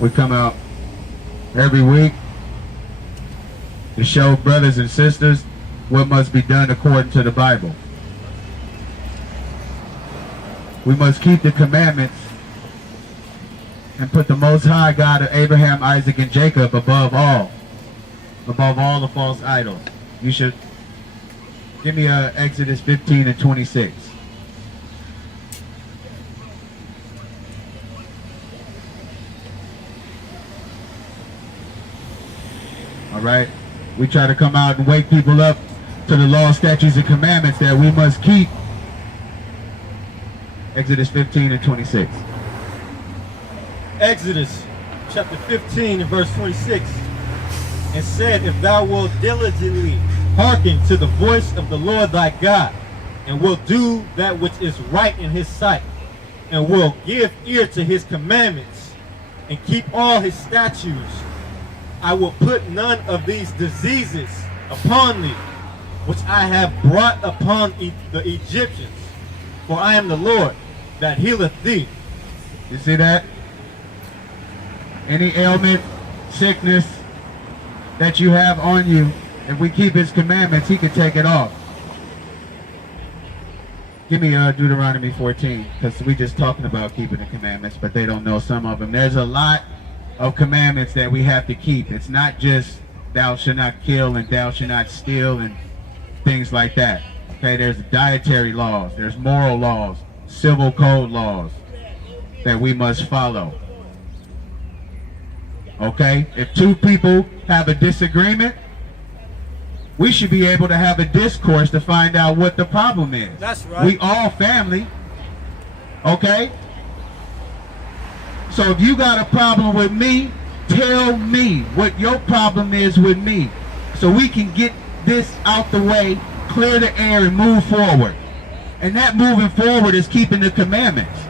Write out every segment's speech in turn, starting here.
We come out every week to show brothers and sisters what must be done according to the Bible. We must keep the commandments and put the Most High God of Abraham, Isaac, and Jacob above all the false idols. You should give me Exodus 15 and 26. All right, we try to come out and wake people up to the law, statutes, and commandments that we must keep. Exodus 15 and 26. Exodus chapter 15 and verse 26. And said, if thou wilt diligently hearken to the voice of the Lord thy God, and will do that which is right in his sight, and will give ear to his commandments, and keep all his statutes, I will put none of these diseases upon thee, which I have brought upon the Egyptians. For I am the Lord that healeth thee. You see that? Any ailment, sickness that you have on you, if we keep his commandments, he can take it off. Give me Deuteronomy 14, because we just talking about keeping the commandments, but they don't know some of them. There's a lot of commandments that we have to keep. It's not just thou shalt not kill and thou shalt not steal and things like that. Okay, there's dietary laws, there's moral laws, civil code laws that we must follow. Okay, if two people have a disagreement, we should be able to have a discourse to find out what the problem is. That's right. We all family. Okay? So if you got a problem with me, tell me what your problem is with me, so we can get this out the way, clear the air, and move forward. And that moving forward is keeping the commandments.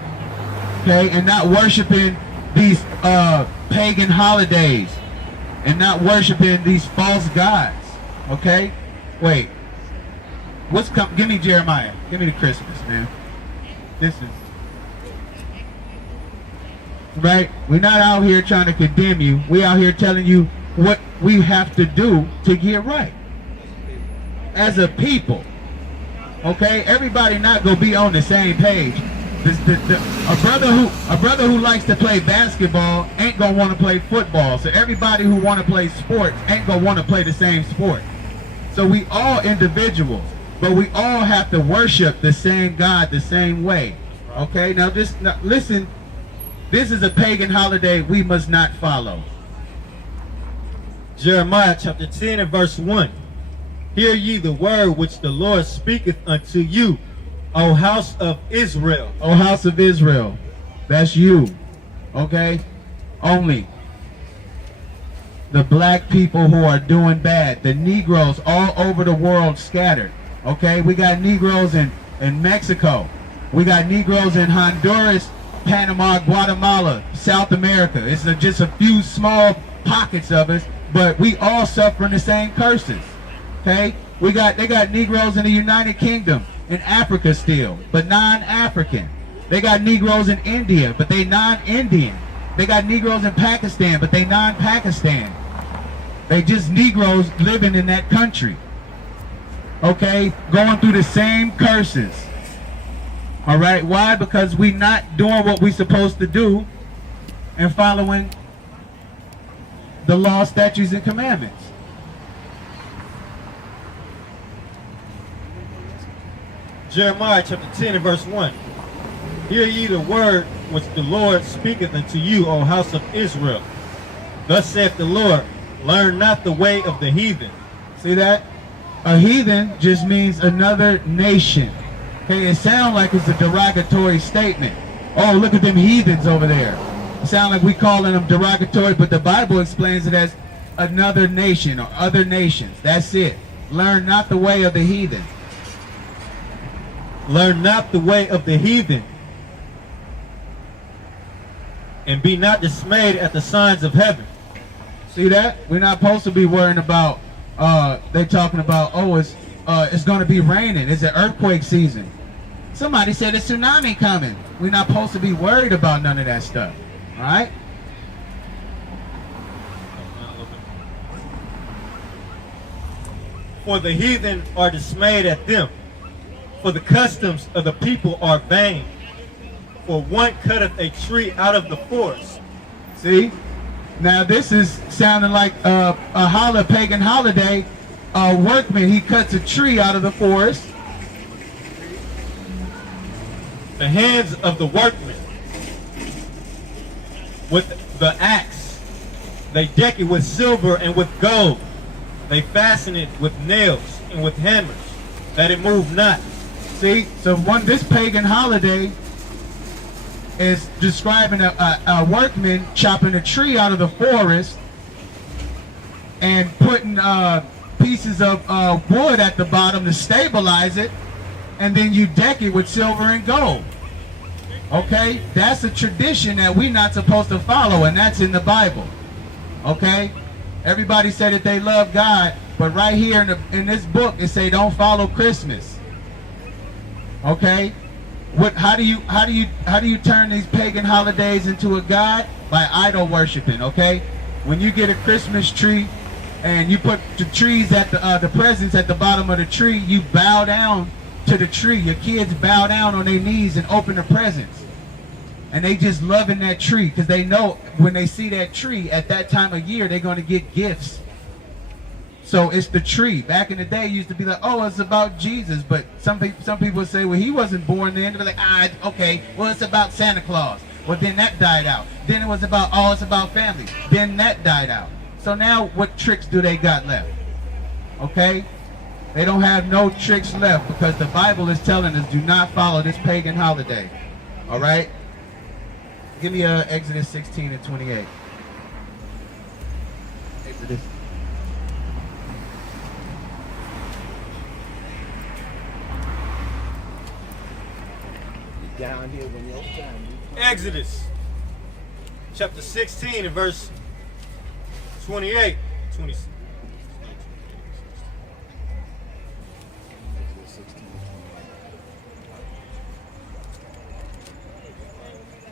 Okay? And not worshiping these pagan holidays, and not worshiping these false gods. Okay? Wait. Give me Jeremiah. Give me the Christmas, man. This is right. We're not out here trying to condemn you. We out here telling you what we have to do to get right as a people. Okay? Everybody not gonna be on the same page. A brother who likes to play basketball ain't gonna want to play football. So everybody who want to play sports ain't gonna want to play the same sport. So we all individuals, but we all have to worship the same God the same way. Okay, now listen, this is a pagan holiday we must not follow. Jeremiah chapter 10 and verse 1. Hear ye the word which the Lord speaketh unto you, O house of Israel. O house of Israel. That's you. Okay? Only the black people who are doing bad, the Negroes all over the world scattered. Okay? We got Negroes in Mexico. We got Negroes in Honduras, Panama, Guatemala, South America. It's just a few small pockets of us, but we all suffering the same curses. Okay? They got Negroes in the United Kingdom, in Africa still, but non-African. They got Negroes in India, but they non-Indian. They got Negroes in Pakistan, but they non-Pakistan. They just Negroes living in that country. Okay? Going through the same curses. All right? Why? Because we not doing what we supposed to do and following the law, statutes, and commandments. Jeremiah chapter 10 and verse 1. Hear ye the word which the Lord speaketh unto you, O house of Israel. Thus saith the Lord, learn not the way of the heathen. See that? A heathen just means another nation. Okay, it sounds like it's a derogatory statement. Oh, look at them heathens over there. It sounds like we calling them derogatory, but the Bible explains it as another nation or other nations. That's it. Learn not the way of the heathen. Learn not the way of the heathen, and be not dismayed at the signs of heaven. See that? We're not supposed to be worrying about, they talking about, oh, it's going to be raining. It's an earthquake season. Somebody said a tsunami coming. We're not supposed to be worried about none of that stuff. All right? For the heathen are dismayed at them. For the customs of the people are vain. For one cutteth a tree out of the forest. See? Now this is sounding like a pagan holiday. A workman, he cuts a tree out of the forest. The hands of the workmen with the axe, they deck it with silver and with gold. They fasten it with nails and with hammers, that it move not. See, so this pagan holiday is describing a workman chopping a tree out of the forest and putting pieces of wood at the bottom to stabilize it, and then you deck it with silver and gold. Okay, that's a tradition that we're not supposed to follow, and that's in the Bible. Okay, everybody said that they love God, but right here in this book it say don't follow Christmas. Okay, how do you turn these pagan holidays into a god? By idol worshiping. Okay, when you get a Christmas tree and you put the trees at the presents at the bottom of the tree, you bow down to the tree. Your kids bow down on their knees and open the presents. And they just loving that tree because they know when they see that tree at that time of year, they're going to get gifts. So it's the tree. Back in the day, it used to be like, oh, it's about Jesus. But some people say, well, he wasn't born then. They're like, okay, well, it's about Santa Claus. Well, then that died out. Then it was about, oh, it's about family. Then that died out. So now what tricks do they got left? Okay? They don't have no tricks left because the Bible is telling us do not follow this pagan holiday. All right? Give me Exodus 16 and 28. Exodus. Down here when you're time. Exodus chapter 16 and verse 28. 26.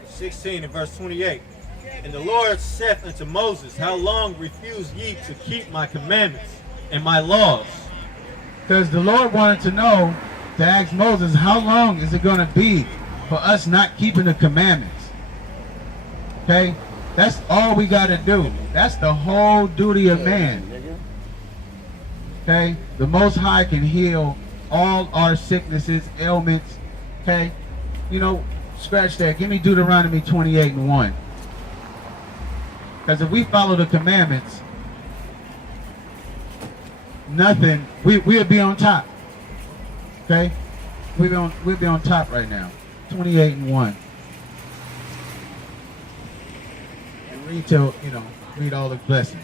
16 and verse 28. And the Lord saith unto Moses, how long refuse ye to keep my commandments and my laws? Because the Lord wanted to know, to ask Moses, how long is it going to be for us not keeping the commandments? Okay? That's all we got to do. That's the whole duty of man. Okay? The Most High can heal all our sicknesses, ailments. Okay? You know, scratch that. Give me Deuteronomy 28 and 1. Because if we follow the commandments, nothing, we'll be on top. Okay? We'll be on top right now. 28 and 1. And read till, read all the blessings.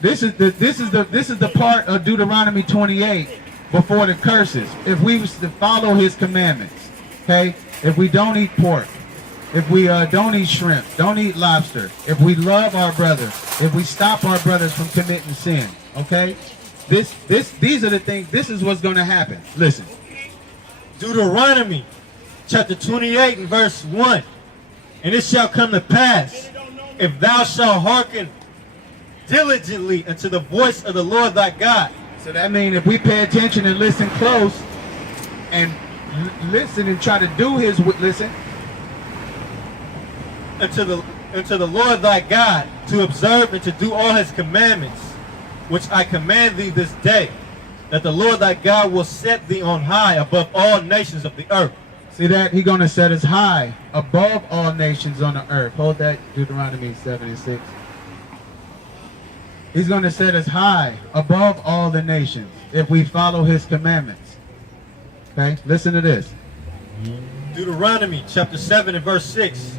This is the part of Deuteronomy 28 before the curses. If we was to follow his commandments. Okay, if we don't eat pork, if we don't eat shrimp, don't eat lobster, if we love our brothers, if we stop our brothers from committing sin, okay, these are the things. This is what's going to happen. Listen, Deuteronomy chapter 28 and verse 1. And it shall come to pass, if thou shalt hearken diligently unto the voice of the Lord thy God. So that means if we pay attention and listen close and listen and try to do his listen unto the Lord thy God, to observe and to do all his commandments which I command thee this day, that the Lord thy God will set thee on high above all nations of the earth. See that? He's going to set us high above all nations on the earth. Hold that, Deuteronomy 7 and 6. He's going to set us high above all the nations if we follow his commandments. Okay, listen to this. Deuteronomy chapter 7 and verse 6.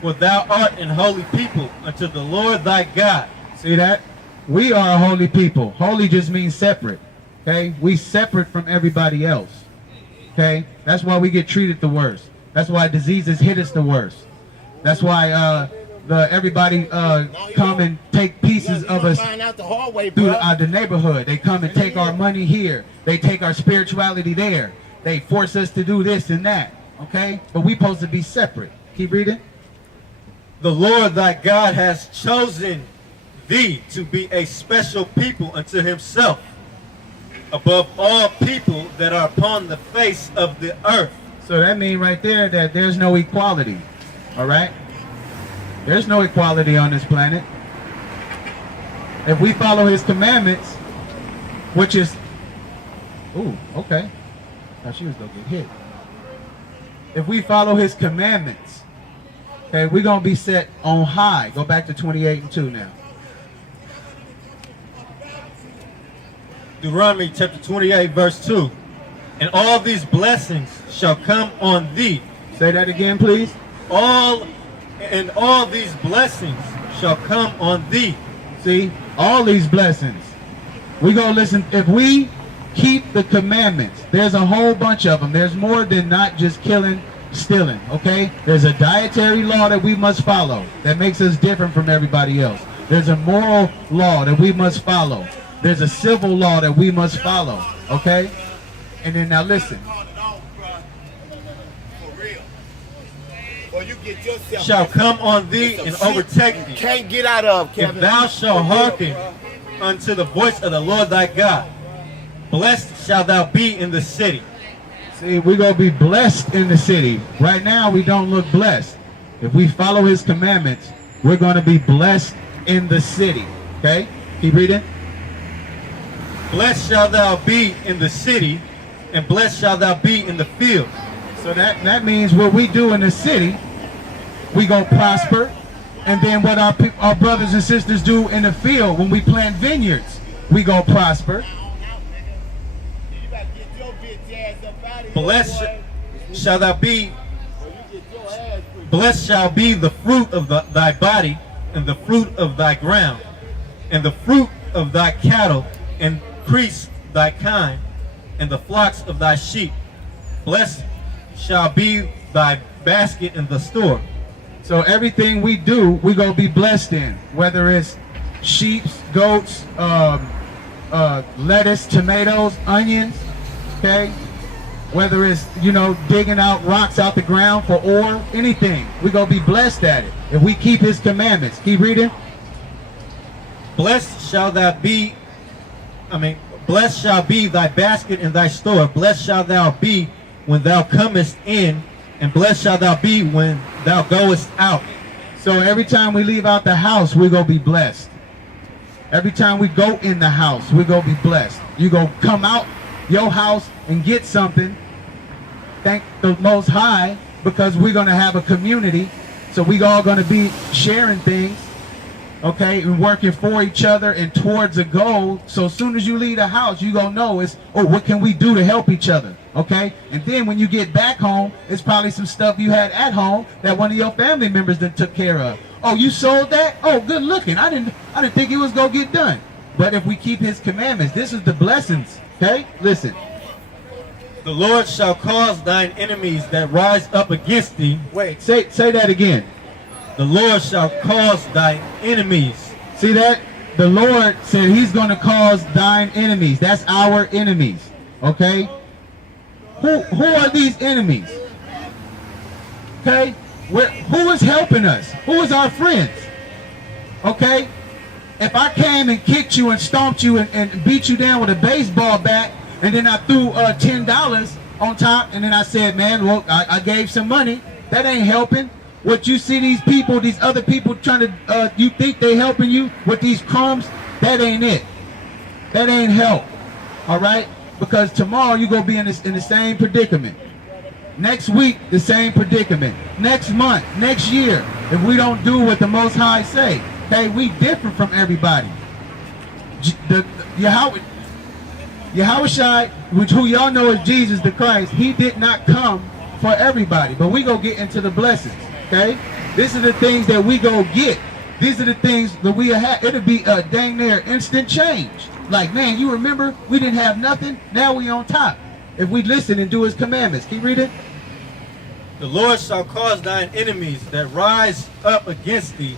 For thou art an holy people unto the Lord thy God. See that? We are a holy people. Holy just means separate. Okay? We separate from everybody else. Okay? That's why we get treated the worst. That's why diseases hit us the worst. That's why everybody come and take pieces of us through the neighborhood. They come and take our money here. They take our spirituality there. They force us to do this and that. Okay? But we supposed to be separate. Keep reading. The Lord thy God has chosen thee to be a special people unto himself. above all people that are upon the face of the earth. So that means right there that there's no equality. All right? There's no equality on this planet. If we follow his commandments, which is, ooh, okay. Thought she was gonna get hit. If we follow his commandments, okay, we're gonna be set on high. Go back to 28:2 now. Deuteronomy chapter 28 verse 2. And all these blessings shall come on thee. Say that again, please. All these blessings shall come on thee. See, all these blessings. We gonna listen. If we keep the commandments, there's a whole bunch of them. There's more than not just killing, stealing, okay? There's a dietary law that we must follow that makes us different from everybody else. There's a moral law that we must follow. There's a civil law that we must follow, okay? And then now listen. Shall come on thee and overtake thee. Can't get out of, Kevin. If thou shalt hearken unto the voice of the Lord thy God, blessed shalt thou be in the city. See, we're going to be blessed in the city. Right now, we don't look blessed. If we follow his commandments, we're going to be blessed in the city. Okay? Keep reading. Blessed shalt thou be in the city, and blessed shalt thou be in the field. So that means what we do in the city, we going to prosper. And then what our brothers and sisters do in the field, when we plant vineyards, we going to prosper. Blessed shall thou be. Blessed shall be the fruit of thy body, and the fruit of thy ground, and the fruit of thy cattle, and increase thy kind, and the flocks of thy sheep. Blessed shall be thy basket in the store. So everything we do, we gonna be blessed in. Whether it's sheep, goats, lettuce, tomatoes, onions, okay? Whether it's, digging out rocks out the ground for ore, anything. We're going to be blessed at it if we keep his commandments. Keep reading. Blessed shall be thy basket in thy store. Blessed shalt thou be when thou comest in, and blessed shalt thou be when thou goest out. So every time we leave out the house, we're going to be blessed. Every time we go in the house, we're going to be blessed. You're going to come out your house and get something. Thank the Most High, because we're going to have a community. So we all going to be sharing things, okay, and working for each other and towards a goal. So as soon as you leave the house, you're going to know what can we do to help each other, okay? And then when you get back home, it's probably some stuff you had at home that one of your family members that took care of. Oh, you sold that? Oh, good looking. I didn't think it was going to get done. But if we keep his commandments, this is the blessings, okay? Listen. The Lord shall cause thine enemies that rise up against thee. Wait, say that again. The Lord shall cause thine enemies. See that? The Lord said he's going to cause thine enemies. That's our enemies. Okay? Who are these enemies? Okay? Who is helping us? Who is our friends? Okay? If I came and kicked you and stomped you and beat you down with a baseball bat, and then I threw $10 on top, and then I said, man, look, I gave some money. That ain't helping. What you see these other people trying to, you think they helping you with these crumbs? That ain't it. That ain't help. All right? Because tomorrow you're going to be in the same predicament. Next week, the same predicament. Next month, next year, if we don't do what the Most High say. Okay, we different from everybody. Yahushua, who y'all know is Jesus the Christ, he did not come for everybody. But we go get into the blessings, okay? These are the things that we go get. These are the things that we have. It'll be a dang near instant change. Like, man, you remember we didn't have nothing? Now we on top. If we listen and do his commandments. Keep reading. The Lord shall cause thine enemies that rise up against thee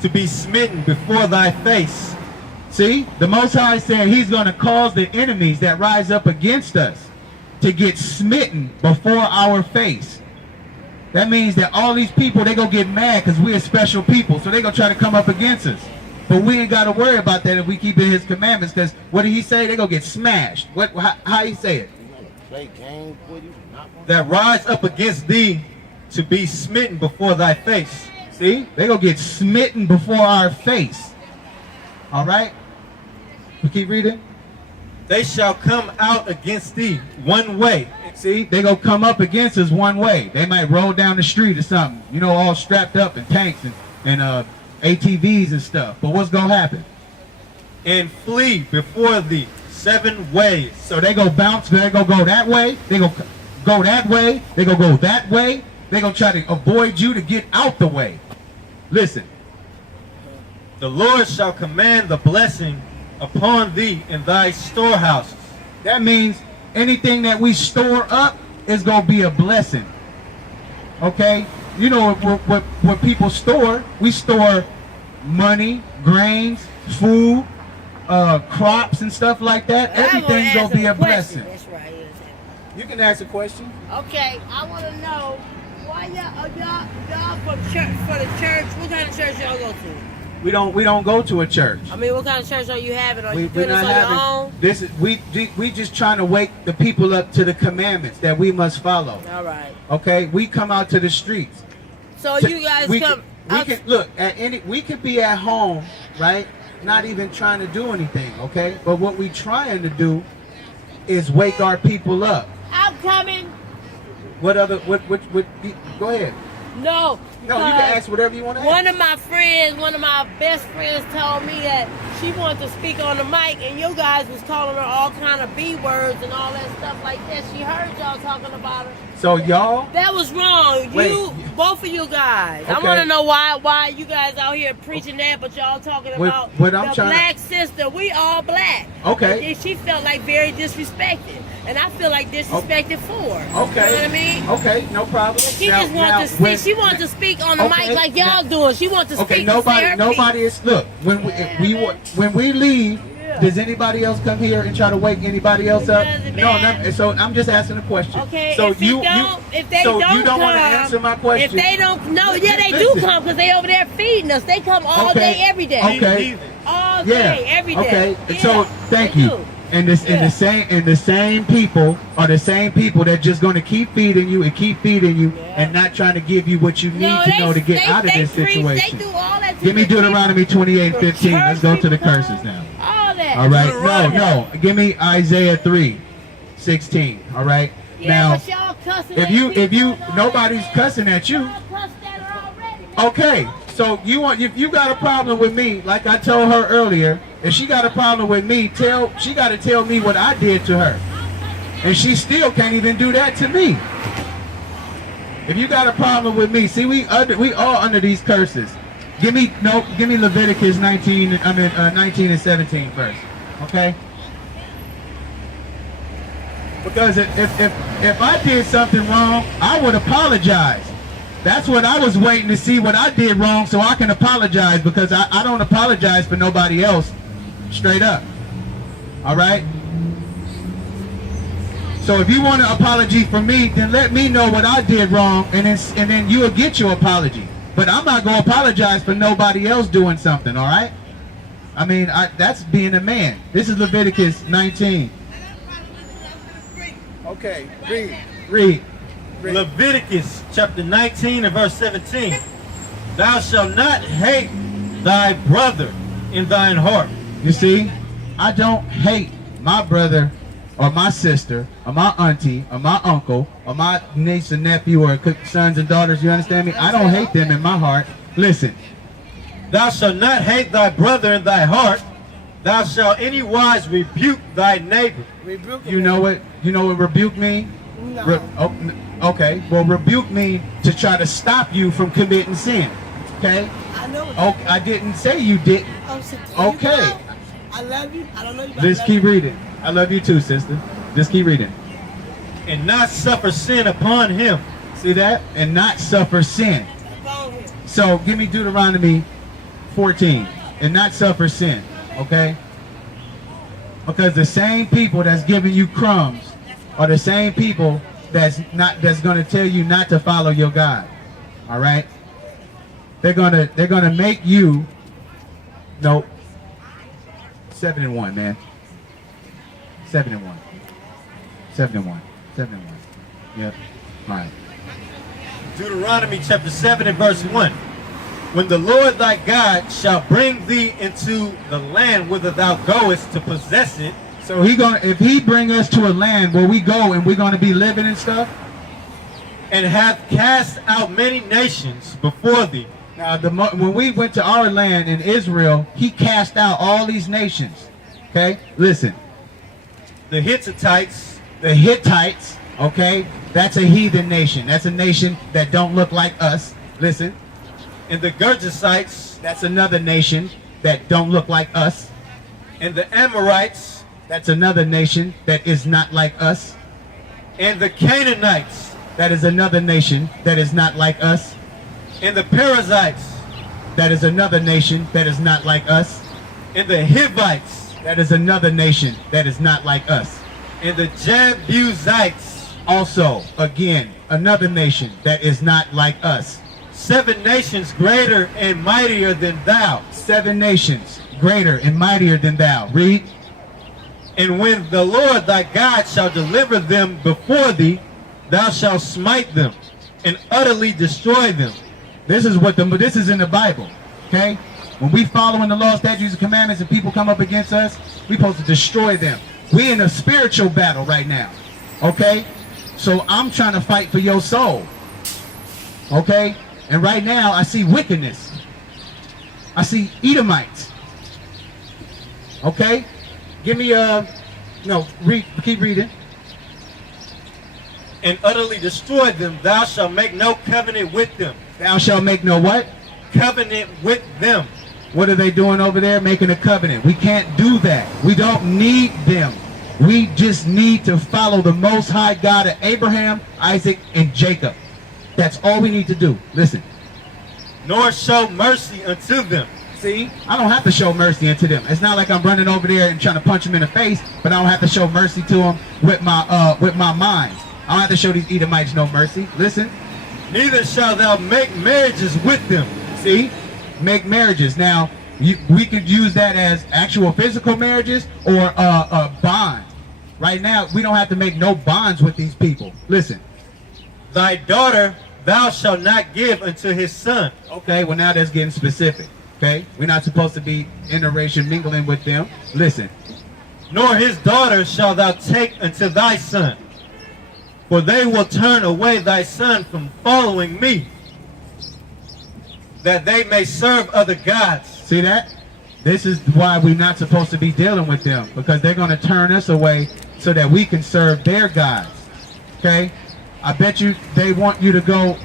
to be smitten before thy face. See, the Most High said he's going to cause the enemies that rise up against us to get smitten before our face. That means that all these people, they going to get mad because we're special people. So they're going to try to come up against us. But we ain't got to worry about that if we keep in his commandments, because what did he say? They're going to get smashed. How he say it? Play games with you, that rise up against thee to be smitten before thy face. See? They're going to get smitten before our face. All right? We keep reading. They shall come out against thee one way. See? They're going to come up against us one way. They might roll down the street or something, you know, all strapped up in tanks and ATVs and stuff. But what's going to happen? And flee before thee 7 ways. So they go bounce, they go that way, they go that way, they go that way, they gonna try to avoid you to get out the way. Listen. The Lord shall command the blessing upon thee in thy storehouses. That means anything that we store up is gonna be a blessing. Okay? You know what people store? We store money, grains, food, crops and stuff like that. Everything's gonna be a blessing. That's right. You can ask a question. Okay, I want to know why y'all from church for the church. What kind of church y'all go to? We don't go to a church. I mean, what kind of church are you having? Are you We're doing this not on your own? This is we just trying to wake the people up to the commandments that we must follow. All right. Okay, we come out to the streets. So you guys we come. can look at we could be at home, right? Not even trying to do anything, okay? But what we trying to do is wake our people up. I'm coming. What go ahead. No. No, you can ask whatever you want to ask. One of my best friends told me that she wanted to speak on the mic, and you guys was calling her all kind of B words and all that stuff like that. She heard y'all talking about her. So y'all? That was wrong. Wait. Both of you guys. Okay. I want to know why you guys out here preaching that, but y'all talking about what I'm the trying black sister. We all black. Okay. And she felt like very disrespected, and I feel like disrespected for her. Okay. You know what I mean? Okay, no problem. She just wanted to speak. She wanted to speak on the mic like y'all doing. She wanted to speak. Okay, to say her nobody piece. is. Look, when we leave, does anybody else come here and try to wake anybody else up? No. So I'm just asking a question. Okay. So if they don't you don't want to answer my question. If they don't, no, yeah, they do come because they over there feeding us. They come all day, every day. Okay. All day, every day. Okay. Yeah, So thank you. do. And the same people are the same people that just going to keep feeding you and keep feeding you and not trying to give you what you need to know to get out of this situation. They do all that. Give me Deuteronomy 28:15. Let's go to the curses now. All that. All right. No. Give me Isaiah 3:16. All right. Yeah, Now, but y'all cussing if you nobody's cussing at you. Y'all cussed at her already. Okay. So if you got a problem with me, like I told her earlier, if she got a problem with me, she got to tell me what I did to her, and she still can't even do that to me. If you got a problem with me, see, we all under these curses. Give me Leviticus 19 and 17 first, okay? Because if I did something wrong, I would apologize. That's what I was waiting to see, what I did wrong, so I can apologize, because I don't apologize for nobody else, straight up. All right? So if you want an apology from me, then let me know what I did wrong, and then you'll get your apology. But I'm not going to apologize for nobody else doing something, all right? I mean, that's being a man. This is Leviticus 19. Okay, read. Leviticus chapter 19 and verse 17. Thou shalt not hate thy brother in thine heart. You see, I don't hate my brother or my sister or my auntie or my uncle or my niece and nephew or sons and daughters. You understand me? I don't hate them in my heart. Listen. Thou shalt not hate thy brother in thy heart. Thou shalt anywise rebuke thy neighbor. You know what rebuke mean? No. Okay, well, rebuke me to try to stop you from committing sin. Okay? I know. Okay, I didn't say you didn't. Okay. I love you. I don't know you. Just keep reading. I love you too, sister. Just keep reading. And not suffer sin upon him. See that? And not suffer sin. So give me Deuteronomy 14. And not suffer sin. Okay? Because the same people that's giving you crumbs are the same people that's going to tell you not to follow your God. All right? They're going to make you Nope. 7-1, man. 7-1. 7-1. 7-1. Yep. All right. Deuteronomy chapter 7 and verse 1. When the Lord thy God shall bring thee into the land whither thou goest to possess it. So if he bring us to a land where we go and we're gonna be living and stuff, and hath cast out many nations before thee. now when we went to our land in Israel, he cast out all these nations. Okay, listen. The Hittites. The Hittites. Okay, that's a heathen nation. That's a nation that don't look like us. Listen. And the Gergesites. That's another nation that don't look like us. And the Amorites. That's another nation that is not like us. And the Canaanites. That is another nation that is not like us. And the Perizzites. That is another nation that is not like us. And the Hivites. That is another nation that is not like us. And the Jebusites. Also, again, another nation that is not like us. 7 nations greater and mightier than thou. 7 nations greater and mightier than thou. Read. And when the Lord thy God shall deliver them before thee, thou shalt smite them and utterly destroy them. This is in the Bible. Okay? When we following the law, statutes, and commandments, and people come up against us, we supposed to destroy them. We in a spiritual battle right now. Okay? So I'm trying to fight for your soul. Okay? And right now I see wickedness. I see Edomites. Okay? Give me keep reading. And utterly destroy them, thou shalt make no covenant with them. Thou shalt make no what? Covenant with them. What are they doing over there? Making a covenant. We can't do that. We don't need them. We just need to follow the Most High God of Abraham, Isaac, and Jacob. That's all we need to do. Listen. Nor show mercy unto them. See, I don't have to show mercy unto them. It's not like I'm running over there and trying to punch them in the face, but I don't have to show mercy to them with my mind. I don't have to show these Edomites no mercy. Listen. Neither shalt thou make marriages with them. See? Make marriages. Now, we could use that as actual physical marriages or bonds. Right now, we don't have to make no bonds with these people. Listen. Thy daughter thou shalt not give unto his son. Okay, well now that's getting specific. Okay? We're not supposed to be interracial mingling with them. Listen. Nor his daughter shalt thou take unto thy son. For they will turn away thy son from following me, that they may serve other gods. See that? This is why we're not supposed to be dealing with them, because they're going to turn us away so that we can serve their gods. Okay? I bet you they want you to go,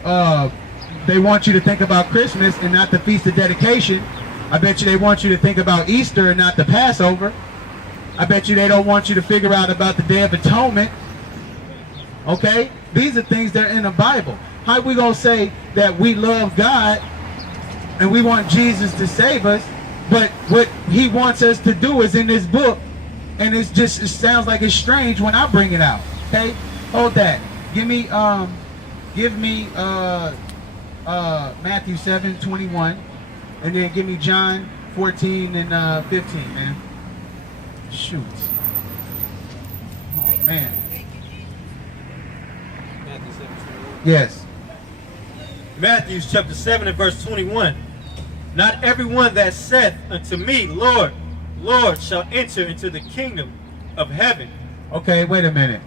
they want you to think about Christmas and not the Feast of Dedication. I bet you they want you to think about Easter and not the Passover. I bet you they don't want you to figure out about the Day of Atonement. Okay? These are things that are in the Bible. How are we going to say that we love God and we want Jesus to save us, but what he wants us to do is in this book, and it sounds like it's strange when I bring it out. Okay? Hold that. Give me Matthew 7:21, and then give me John 14 and 15, man. Shoot. Oh man. Yes. Matthew chapter 7 and verse 21. Not everyone that saith unto me, Lord, Lord, shall enter into the kingdom of heaven. Okay, wait a minute.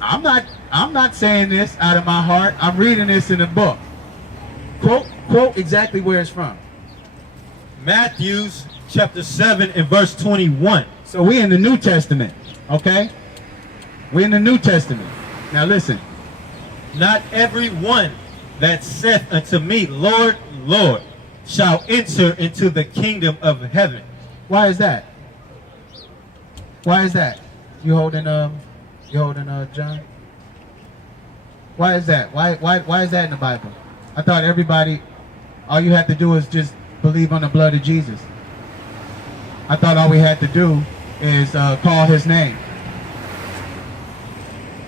I'm not saying this out of my heart. I'm reading this in a book. Quote exactly where it's from. Matthew chapter 7 and verse 21. So we in the New Testament, okay? We in the New Testament. Now listen. Not every one that saith unto me, Lord, Lord, shall enter into the kingdom of heaven. Why is that? Why is that? You holding John? Why is that? Why is that in the Bible? I thought everybody, all you have to do is just believe on the blood of Jesus. I thought all we had to do is call his name.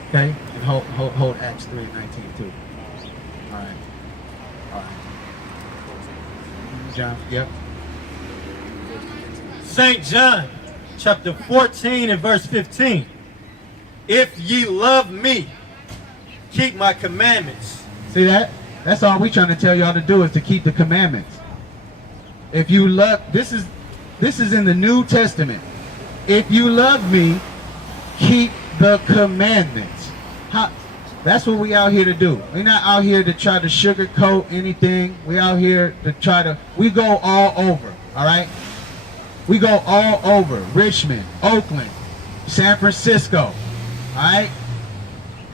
Okay? And hold Acts 3:19 too. All right. John, yep. St. John, chapter 14 and verse 15. If ye love me, keep my commandments. See that? That's all we trying to tell y'all to do, is to keep the commandments. If you love, this is in the New Testament. If you love me, keep the commandments. That's what we out here to do. We're not out here to try to sugarcoat anything. We out here to we go all over, all right? We go all over. Richmond, Oakland, San Francisco, all right?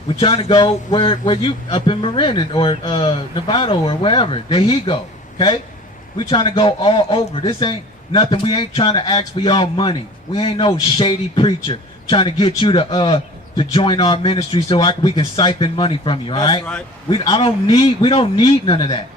We're trying to go where you, up in Marin or Nevada or wherever. There he go, okay? We trying to go all over. This ain't nothing. We ain't trying to ask for y'all money. We ain't no shady preacher trying to get you to join our ministry so we can siphon money from you, all right? That's right. We don't need none of that,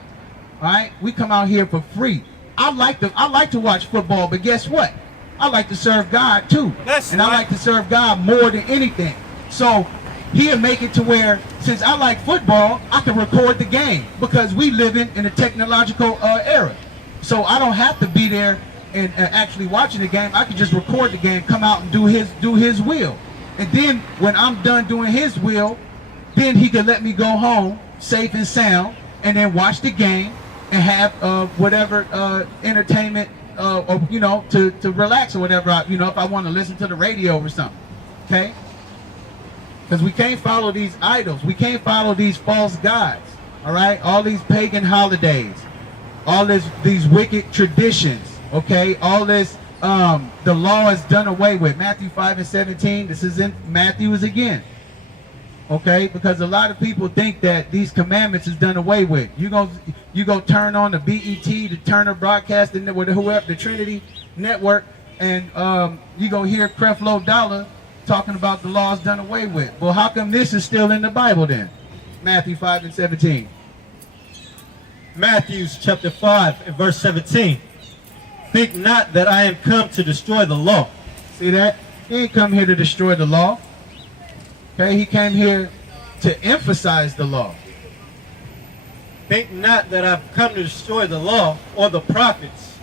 all right? We come out here for free. I like to watch football, but guess what? I like to serve God too. That's and right. I like to serve God more than anything. So he'll make it to where, since I like football, I can record the game, because we live in a technological era. So I don't have to be there and actually watching the game. I can just record the game, come out and do his will. And then when I'm done doing his will, then he can let me go home safe and sound, and then watch the game and have whatever entertainment, or, you know, to relax or whatever. You know, if I want to listen to the radio or something, okay? Because we can't follow these idols. We can't follow these false gods, all right? All these pagan holidays, all these wicked traditions, okay? All this, the law is done away with. Matthew 5 and 17, this is in Matthew's again, okay? Because a lot of people think that these commandments is done away with. You go turn on the BET, the Turner Broadcasting, with whoever, the Trinity Network, and you go hear Creflo Dollar talking about the laws done away with. Well, how come this is still in the Bible then? Matthew 5 and 17. Matthew chapter 5 and verse 17. Think not that I am come to destroy the law. See that? He ain't come here to destroy the law. Okay, he came here to emphasize the law. Think not that I've come to destroy the law or the prophets.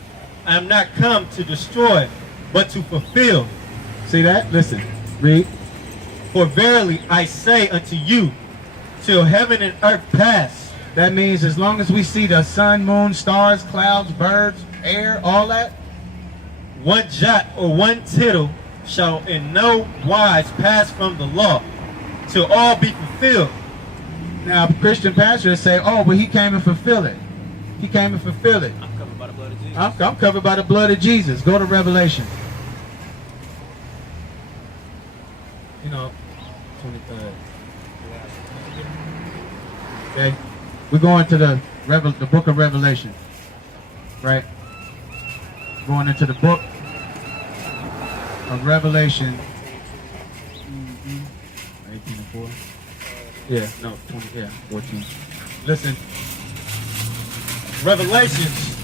I am not come to destroy, but to fulfill. See that? Listen. Read. For verily I say unto you, till heaven and earth pass. That means as long as we see the sun, moon, stars, clouds, birds, air, all that, one jot or one tittle shall in no wise pass from the law, till all be fulfilled. now Christian pastors say, oh, but he came and fulfill it. He came and fulfill it. I'm covered by the blood of Jesus. I'm covered by the blood of Jesus. Go to Revelation. You know, 23rd. Okay, we're going to the book of Revelation, right? Going into the book of Revelation. 18 and 4. Yeah, no, 20. Yeah, 14. Listen. Revelations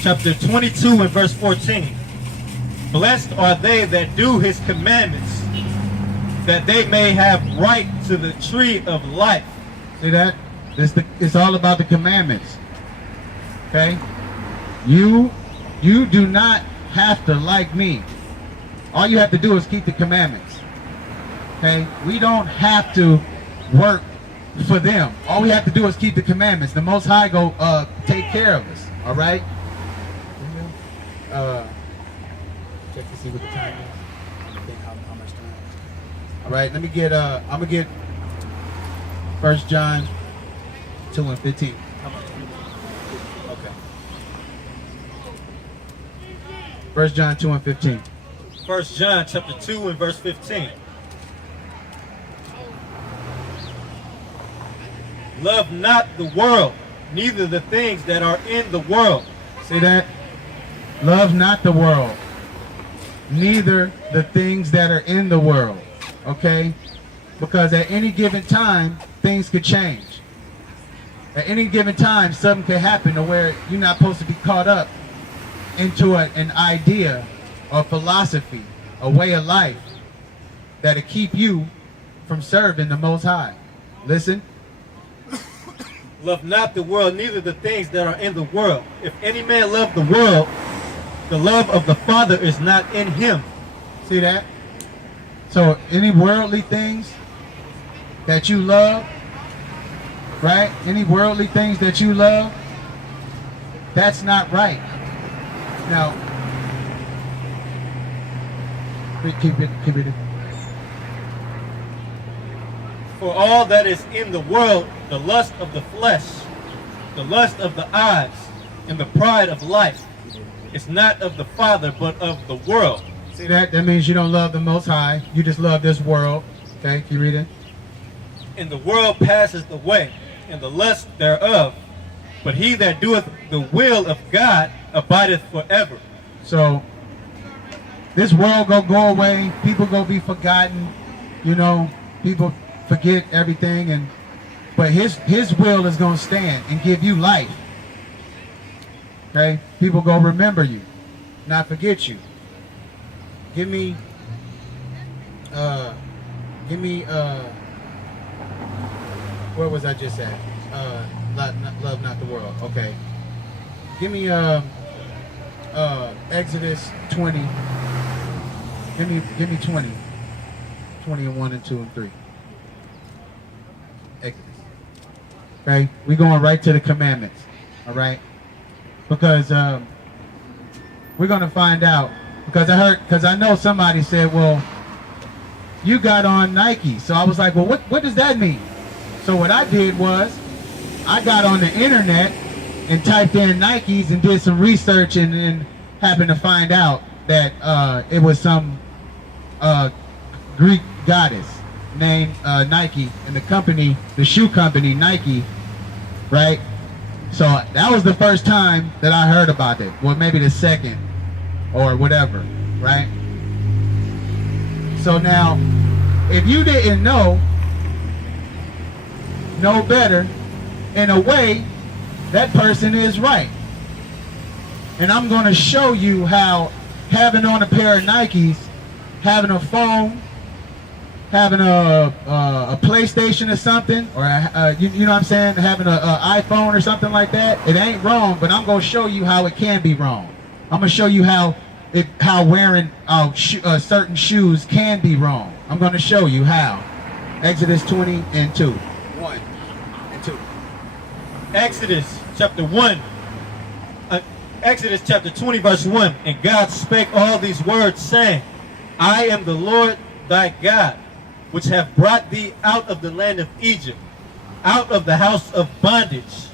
chapter 22 and verse 14. Blessed are they that do his commandments, that they may have right to the tree of life. See that? It's all about the commandments. Okay? You do not have to like me. All you have to do is keep the commandments. Okay? We don't have to work for them. All we have to do is keep the commandments. The Most High go take care of us. All right? Check to see what the time is. How much time? All right, let me get I'm gonna get 1 John 2 and 15. Okay. 1 John 2 and 15. 1 John chapter 2 and verse 15. Love not the world, neither the things that are in the world. See that? Love not the world, neither the things that are in the world. Okay? Because at any given time, things could change. At any given time, something could happen to where you're not supposed to be caught up into an idea or philosophy, a way of life that'll keep you from serving the Most High. Listen. Love not the world, neither the things that are in the world. If any man love the world, the love of the Father is not in him. See that? So any worldly things that you love, right? Any worldly things that you love, that's not right. Now, keep it. For all that is in the world, the lust of the flesh, the lust of the eyes, and the pride of life, is not of the Father, but of the world. See that? That means you don't love the Most High. You just love this world. Okay, keep reading. And the world passes away, and the lust thereof, but he that doeth the will of God abideth forever. So, this world go away. People go be forgotten. You know, people forget everything, but his will is going to stand and give you life. Okay? People go remember you, not forget you. Give me where was I just at? Love not the world. Okay. Give me Exodus 20. Give me 20. 20 and 1 and 2 and 3. Exodus. Okay? We're going right to the commandments. All right? Because we're going to find out. Because I know somebody said, well, you got on Nike. So I was like, well, what does that mean? So what I did was, I got on the internet and typed in Nikes and did some research and then happened to find out that it was some Greek goddess named Nike, and the company, the shoe company Nike, right? So that was the first time that I heard about it. Well, maybe the second or whatever, right? So now, if you didn't know better, in a way, that person is right. And I'm going to show you how having on a pair of Nikes, having a phone, having a PlayStation or something, or you know what I'm saying, having an iPhone or something like that, it ain't wrong, but I'm going to show you how it can be wrong. I'm going to show you how wearing certain shoes can be wrong. I'm going to show you how. Exodus 20 and 2. 1 and 2. Exodus chapter 1. Exodus chapter 20 verse 1. And God spake all these words, saying, I am the Lord thy God, which have brought thee out of the land of Egypt, out of the house of bondage.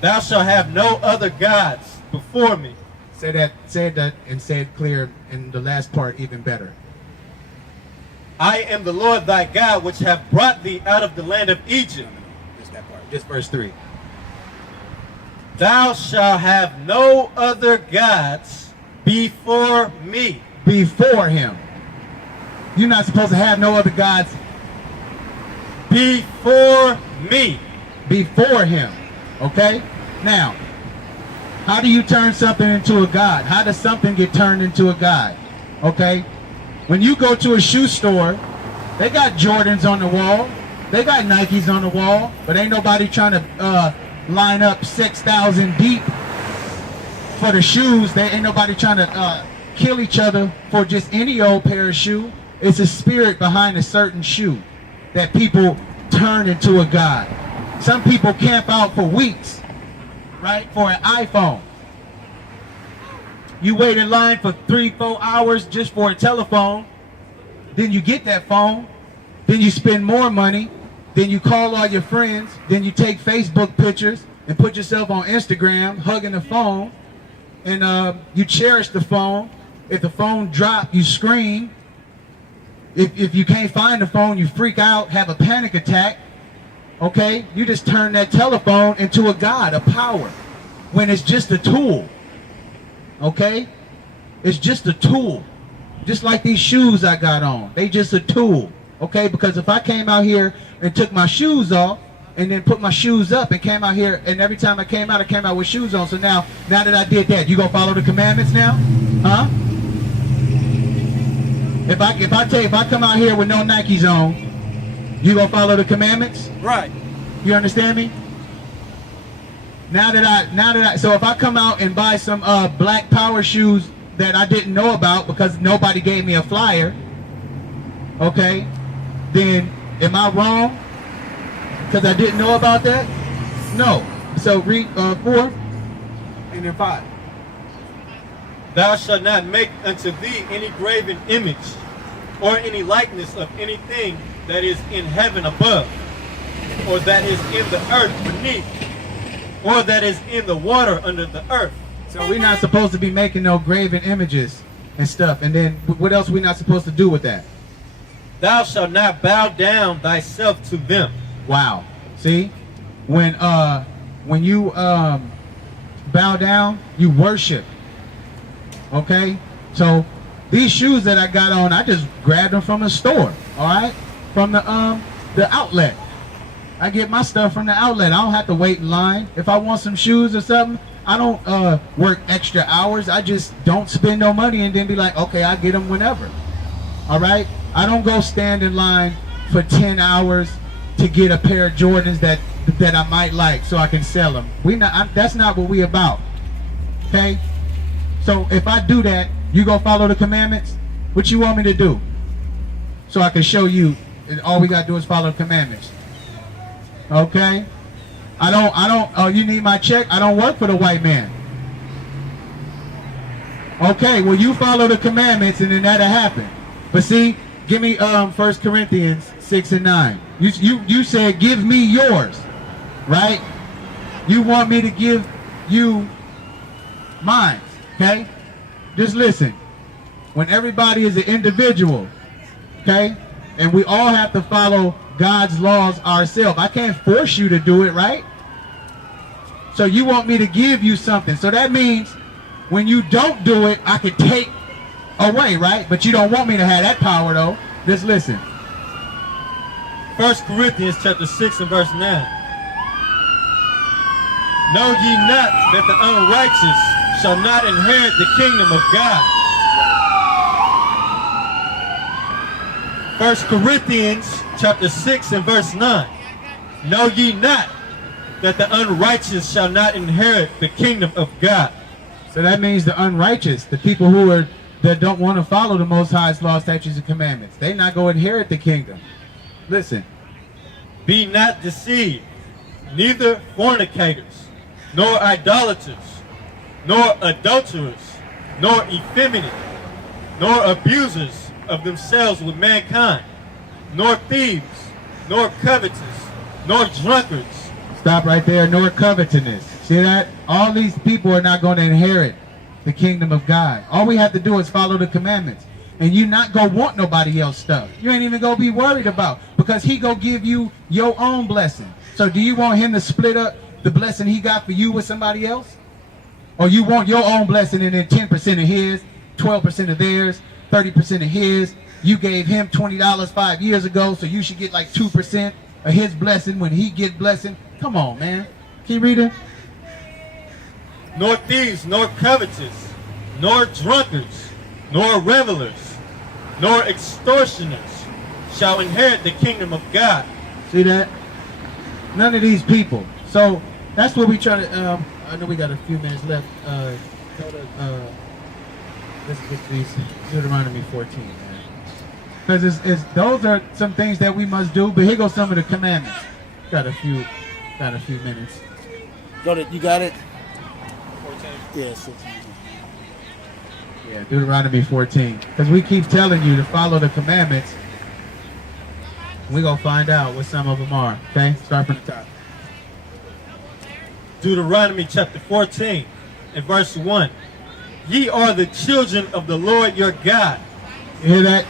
Thou shalt have no other gods before me. Say that, and say it clear in the last part even better. I am the Lord thy God, which have brought thee out of the land of Egypt. Just that part. Just verse 3. Thou shalt have no other gods before me. Before him. You're not supposed to have no other gods before me. Before him. Okay? Now, how do you turn something into a god? How does something get turned into a god? Okay? When you go to a shoe store, they got Jordans on the wall. They got Nikes on the wall. But ain't nobody trying to line up 6,000 deep for the shoes. They ain't nobody trying to kill each other for just any old pair of shoe. It's a spirit behind a certain shoe that people turn into a god. Some people camp out for weeks, right, for an iPhone. You wait in line for 3-4 hours just for a telephone. Then you get that phone. Then you spend more money. Then you call all your friends. Then you take Facebook pictures and put yourself on Instagram hugging the phone. And you cherish the phone. If the phone drops, you scream. If you can't find the phone, you freak out, have a panic attack. Okay? You just turn that telephone into a god, a power, when it's just a tool. Okay? It's just a tool. Just like these shoes I got on. They just a tool. Okay? Because if I came out here and took my shoes off and then put my shoes up and came out here, and every time I came out with shoes on. So now that I did that, you gonna follow the commandments now? Huh? If I come out here with no Nikes on, you gonna follow the commandments? Right. You understand me? So if I come out and buy some black power shoes that I didn't know about because nobody gave me a flyer, okay, then am I wrong because I didn't know about that? No. So read 4 and then 5. Thou shalt not make unto thee any graven image, or any likeness of anything that is in heaven above, or that is in the earth beneath, or that is in the water under the earth. So we're not supposed to be making no graven images and stuff. And then what else we not supposed to do with that? Thou shalt not bow down thyself to them. Wow. See? When you bow down, you worship. Okay? So these shoes that I got on, I just grabbed them from the store. All right? From the outlet. I get my stuff from the outlet. I don't have to wait in line. If I want some shoes or something, I don't work extra hours. I just don't spend no money and then be like, okay, I get them whenever. All right? I don't go stand in line for 10 hours to get a pair of Jordans that I might like so I can sell them. That's not what we about. Okay? So if I do that, you go follow the commandments? What you want me to do? So I can show you all we got to do is follow the commandments. Okay? Oh, you need my check? I don't work for the white man. Okay, well you follow the commandments and then that'll happen. But see, give me 1 Corinthians 6 and 9. You said give me yours, right? You want me to give you mine, okay? Just listen. When everybody is an individual, okay? And we all have to follow God's laws ourselves. I can't force you to do it, right? So you want me to give you something. So that means when you don't do it, I can take away, right? But you don't want me to have that power, though. Just listen. 1 Corinthians chapter 6 and verse 9. Know ye not that the unrighteous shall not inherit the kingdom of God? 1 Corinthians chapter 6 and verse 9. Know ye not that the unrighteous shall not inherit the kingdom of God? So that means the unrighteous, the people that don't want to follow the Most High's law, statutes, and commandments, they not going to inherit the kingdom. Listen. Be not deceived, neither fornicators, nor idolaters, nor adulterers, nor effeminate, nor abusers of themselves with mankind, nor thieves, nor covetous, nor drunkards. Stop right there, nor covetousness. See that? All these people are not going to inherit the kingdom of God. All we have to do is follow the commandments. And you not going to want nobody else stuff. You ain't even going to be worried about, because he going to give you your own blessing. So do you want him to split up the blessing he got for you with somebody else? Or you want your own blessing and then 10% of his, 12% of theirs, 30% of his? You gave him $20 5 years ago, so you should get like 2% of his blessing when he get blessing. Come on, man. Can you read it? Nor thieves, nor covetous, nor drunkards, nor revelers, nor extortioners shall inherit the kingdom of God. See that? None of these people. So that's what we try to. I know we got a few minutes left. Let's get these Deuteronomy 14, man. Because those are some things that we must do. But here goes some of the commandments. Got a few minutes. You got it? 14. Yeah, 16. Yeah, Deuteronomy 14. Because we keep telling you to follow the commandments. We're going to find out what some of them are. Okay? Start from the top. Deuteronomy chapter 14 and verse 1. Ye are the children of the Lord your God. You hear that?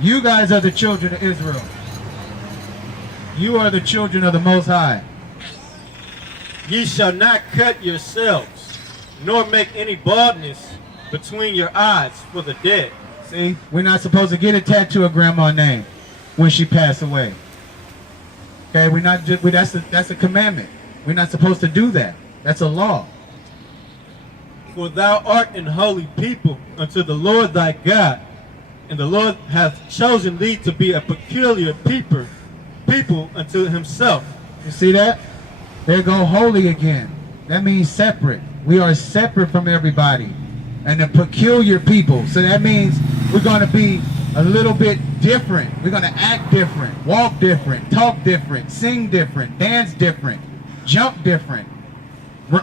You guys are the children of Israel. You are the children of the Most High. Ye shall not cut yourselves, nor make any baldness between your eyes for the dead. See, we're not supposed to get a tattoo of grandma's name when she passed away. Okay, that's a commandment. We're not supposed to do that. That's a law. For thou art an holy people unto the Lord thy God, and the Lord hath chosen thee to be a peculiar people unto himself. You see that? There go holy again. That means separate. We are separate from everybody. and the peculiar people. So that means we're going to be a little bit different. We're going to act different, walk different, talk different, sing different, dance different, jump different.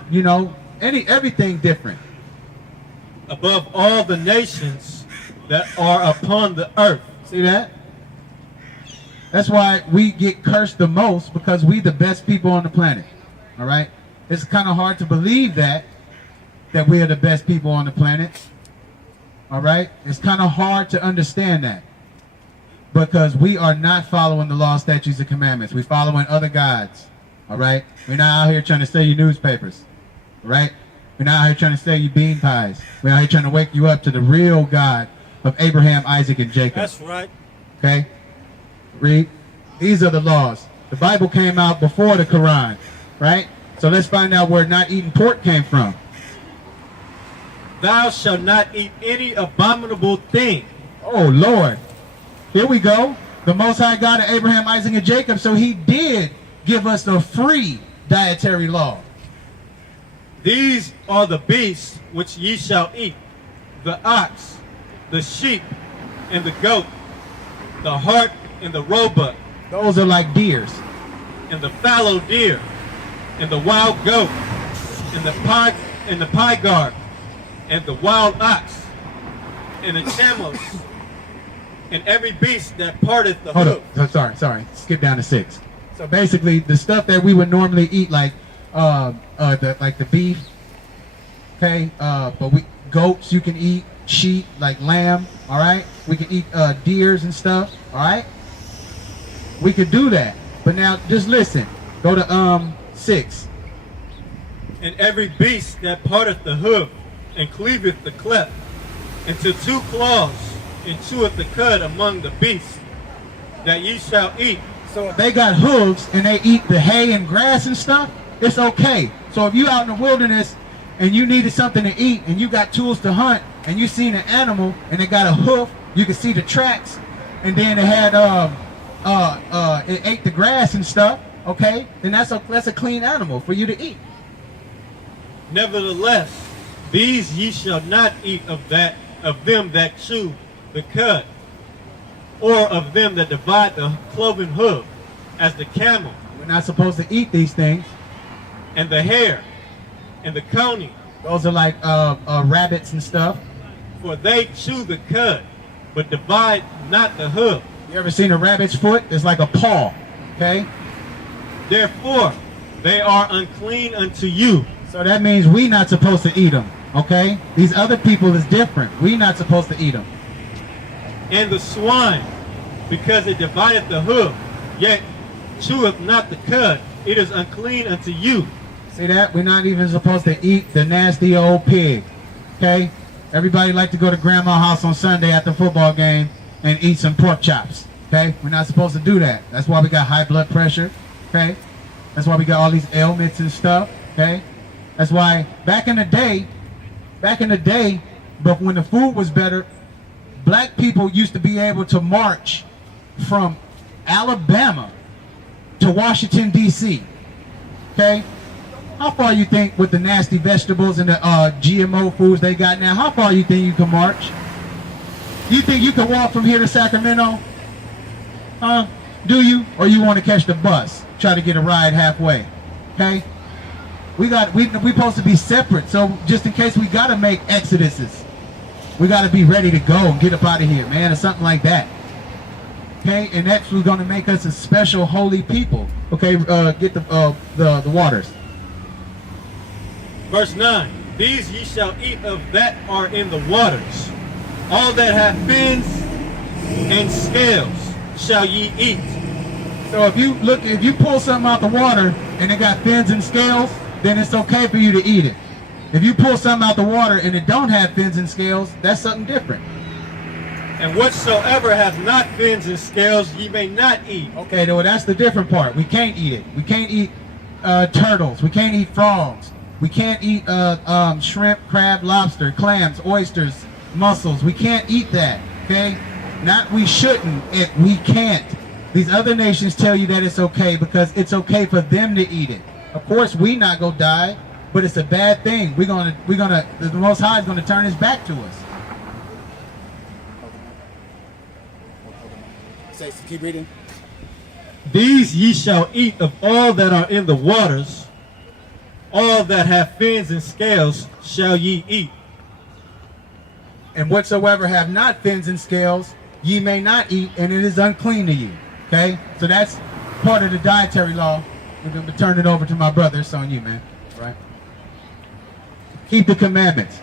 You know, everything different. Above all the nations that are upon the earth. See that? That's why we get cursed the most, because we the best people on the planet. All right? It's kind of hard to believe that we are the best people on the planet. All right? It's kind of hard to understand that, because we are not following the law, statutes, and commandments. We're following other gods. All right? We're not out here trying to sell you newspapers. All right? We're not out here trying to sell you bean pies. We're out here trying to wake you up to the real God of Abraham, Isaac, and Jacob. That's right. Okay? Read. These are the laws. The Bible came out before the Quran, right? So let's find out where not eating pork came from. Thou shalt not eat any abominable thing. Oh, Lord. Here we go. The Most High God of Abraham, Isaac, and Jacob. So he did give us a free dietary law. These are the beasts which ye shall eat, the ox, the sheep, and the goat, the hart, and the roebuck. Those are like deers. And the fallow deer, and the wild goat, and the pygarg, and the wild ox, and the camels, and every beast that parteth the hoof. Hold up. Sorry. Skip down to 6. So basically, the stuff that we would normally eat, like the beef, okay, but goats you can eat, sheep like lamb, all right. We can eat deers and stuff, all right. We could do that, but now just listen. Go to 6. And every beast that parteth the hoof, and cleaveth the cleft, and to 2 claws, and cheweth the cud among the beasts, that ye shall eat. So if they got hooves and they eat the hay and grass and stuff, it's okay. So if you out in the wilderness and you needed something to eat and you got tools to hunt and you seen an animal and it got a hoof, you can see the tracks, and then it had it ate the grass and stuff, okay, then that's a clean animal for you to eat. Nevertheless, these ye shall not eat of them that chew the cud, or of them that divide the cloven hoof, as the camel. We're not supposed to eat these things. And the hare, and the coney. Those are like rabbits and stuff. For they chew the cud, but divide not the hoof. You ever seen a rabbit's foot? It's like a paw, okay? Therefore, they are unclean unto you. So that means we not supposed to eat them, okay? These other people is different. We not supposed to eat them. And the swine, because it divideth the hoof, yet cheweth not the cud, it is unclean unto you. See that? We're not even supposed to eat the nasty old pig, okay? Everybody like to go to grandma's house on Sunday after the football game and eat some pork chops, okay? We're not supposed to do that. That's why we got high blood pressure, okay? That's why we got all these ailments and stuff, okay? That's why back in the day, but when the food was better, black people used to be able to march from Alabama to Washington, D.C., okay? How far you think with the nasty vegetables and the GMO foods they got now, how far you think you can march? You think you can walk from here to Sacramento? Huh? Do you? Or you want to catch the bus, try to get a ride halfway, okay? We supposed to be separate, so just in case we got to make exoduses, we got to be ready to go and get up out of here, man, or something like that. Okay, and that's what's going to make us a special holy people. Okay, get the waters. Verse 9, these ye shall eat of that are in the waters. All that have fins and scales shall ye eat. So if you pull something out the water and it got fins and scales, then it's okay for you to eat it. If you pull something out the water and it don't have fins and scales, that's something different. And whatsoever hath not fins and scales ye may not eat. Okay, well that's the different part. We can't eat it. We can't eat turtles. We can't eat frogs. We can't eat shrimp, crab, lobster, clams, oysters, mussels. We can't eat that, okay? Not we shouldn't, we can't. These other nations tell you that it's okay because it's okay for them to eat it. Of course, we not gonna die, but it's a bad thing. The Most High is gonna turn his back to us. Say, keep reading. These ye shall eat of all that are in the waters, all that have fins and scales shall ye eat. And whatsoever have not fins and scales, ye may not eat, and it is unclean to you. Okay? So that's part of the dietary law. We're going to turn it over to my brother. It's on you, man. Right? Keep the commandments.